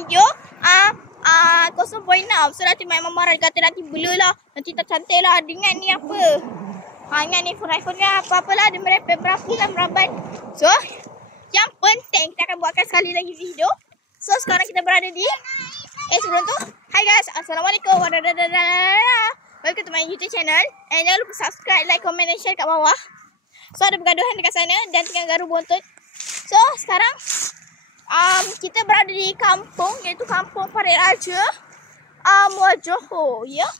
video 0.6. So nanti main marah kata nanti blur lah, nanti tak cantik lah. Dengan ni apa? Dengan ni iPhone kan apa-apalah, dia merepek berapi dan merabat. So yang penting kita akan buatkan sekali lagi video. So sekarang kita berada di sebelum tu, hi guys, Assalamualaikum warahmatullahi. Welcome to my YouTube channel. And jangan lupa subscribe, like, comment dan share kat bawah. So ada pergaduhan dekat sana dan tengah garu bontot. So sekarang kita berada di kampung, iaitu Kampung Parit Raja, Muar Johor, ya.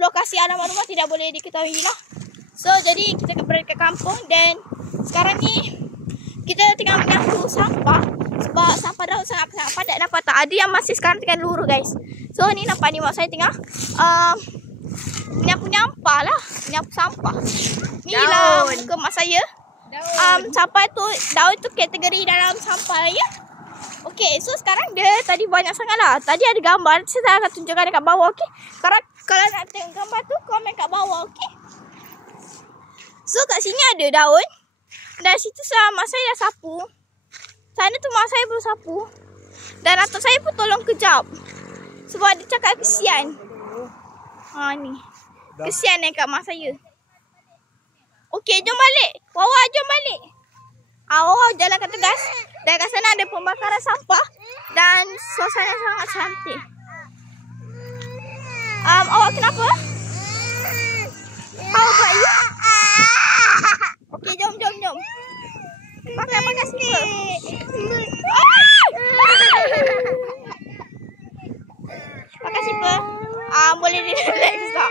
Lokasi alamat rumah tidak boleh diketahui lah. So jadi kita berada ke kampung dan sekarang ni kita tengah menyapu sampah. Sebab sampah dah sangat padat, nampak tak? Ada yang masih sekarang tengah lurus guys. So ni nampak ni mak saya tengah menyapu nyampah lah, menyapu sampah. Ni lah muka mak saya. Sampah tu, daun tu kategori dalam sampah lah ya. Okay, so sekarang dia tadi banyak sangat lah. Tadi ada gambar, saya akan tunjukkan dekat bawah, okay. Sekarang kalau nak tengok gambar tu, komen kat bawah, okay. So kat sini ada daun. Dan situ mak saya dah sapu. Sana tu mak saya belum sapu. Dan atuk saya pun tolong kejap. Sebab dia cakap kesian. Ni. Kesian kat mak saya. Okey, jom balik. Wawa, jom balik. Wawa jalan kat tegas. Dan kat sana ada pembakaran sampah. Dan suasana sangat cantik. Awak kenapa? How about you? Okey, jom. Pakai slipper. Pakai slipper. Boleh relax tak?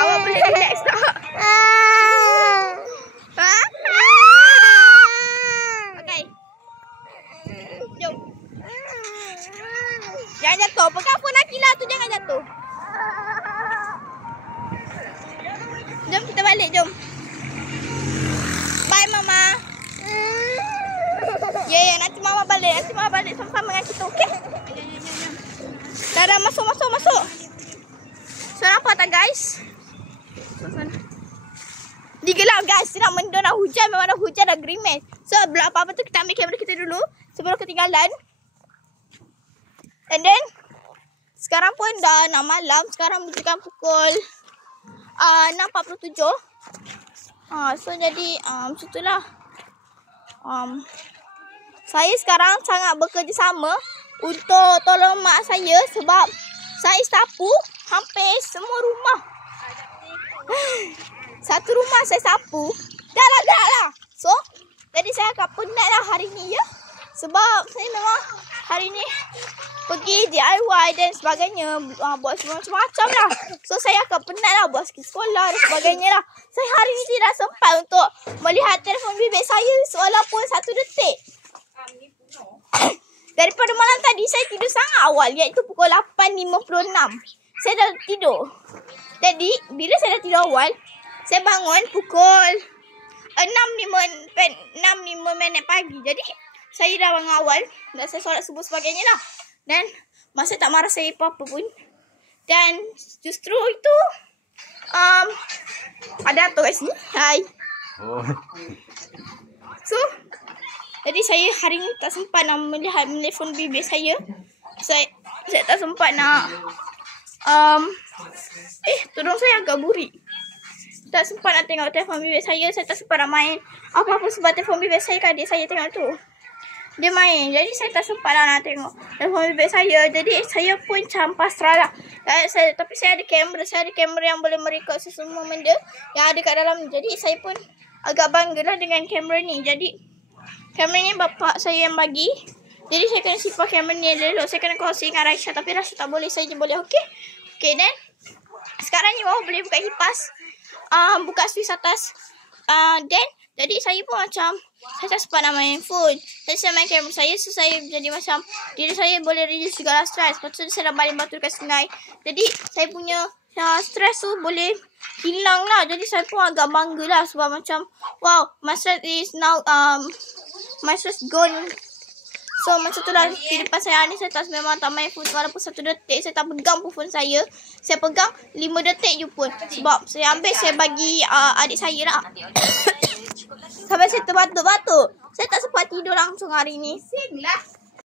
Awak boleh relax tak? Okay. Jom. Jangan jatuh. Pegang phone Akilah tu, jangan jatuh. Jom kita balik, jom. Bye mama. Ya, nanti mama balik. Sama-sama dengan kita, okey? Dah, masuk. So nampak tak guys? Digelap guys, nak mendung, nak hujan, memang dah hujan, dah gerimis. So apa-apa tu kita ambil kamera kita dulu sebelum ketinggalan. And then sekarang pun dah nak malam. Sekarang menunjukkan pukul 6.47. So jadi macam itulah. Saya sekarang sangat bekerjasama untuk tolong mak saya sebab saya sapu hampir semua rumah. Satu rumah saya sapu. Dah lah. So, jadi saya akan penat lah hari ni ya. Sebab saya memang hari ni pergi DIY dan sebagainya. Buat semua macam-macam lah. So, saya akan penat lah buat sekolah dan sebagainya lah. Saya hari ni tidak sempat untuk melihat telefon bimbit saya walaupun 1 detik. Daripada malam tadi saya tidur sangat awal, iaitu pukul 8.56. Saya dah tidur. Jadi bila saya dah tidur awal, saya bangun pukul 6.05 minit pagi. Jadi saya dah bangun awal dan saya solat subuh sebagainya lah. Dan masa tak marah saya apa-apa pun. Dan justru itu ada atuk kat sini. Hai. So jadi saya hari ni tak sempat nak melihat telefon bimbit saya. Saya tak sempat nak tudung saya agak burik. Tak sempat nak tengok telefon bimbit saya. Saya tak sempat nak main apa-apa sebab telefon bimbit saya kan adik saya tengok tu. Dia main. Jadi saya tak sempat lah nak tengok telefon bimbit saya. Jadi saya pun macam pasrah lah. Tapi saya ada kamera. Saya ada kamera yang boleh merekod semua benda yang ada kat dalam ni. Jadi saya pun agak bangga lah dengan kamera ni. Jadi kamera ni bapak saya yang bagi. Jadi saya kena simpan kamera ni elok. Saya kena kongsi dengan Raisha. Tapi Raisha tak boleh. Saya je boleh. Okay then. Sekarang ni bawa boleh buka kipas. Buka switch atas. Then. Jadi saya pun macam. Saya tak sempat nak main phone. Saya main kamera saya. So saya jadi macam. Diri saya boleh reduce segala stress. Lepas tu saya dah baling batu dekat sungai. Jadi saya punya stress tu boleh hilang lah. Jadi saya pun agak bangga lah. Sebab macam. Wow. My stress is now. My stress gone. So macam tu lah kehidupan saya ni. Saya memang tak main phone walaupun 1 detik. Saya tak pegang pun phone saya. Saya pegang 5 detik je pun. Sebab saya ambil, saya bagi adik saya lah. Sampai saya terbatuk-batuk. Saya tak sempat tidur langsung hari ni.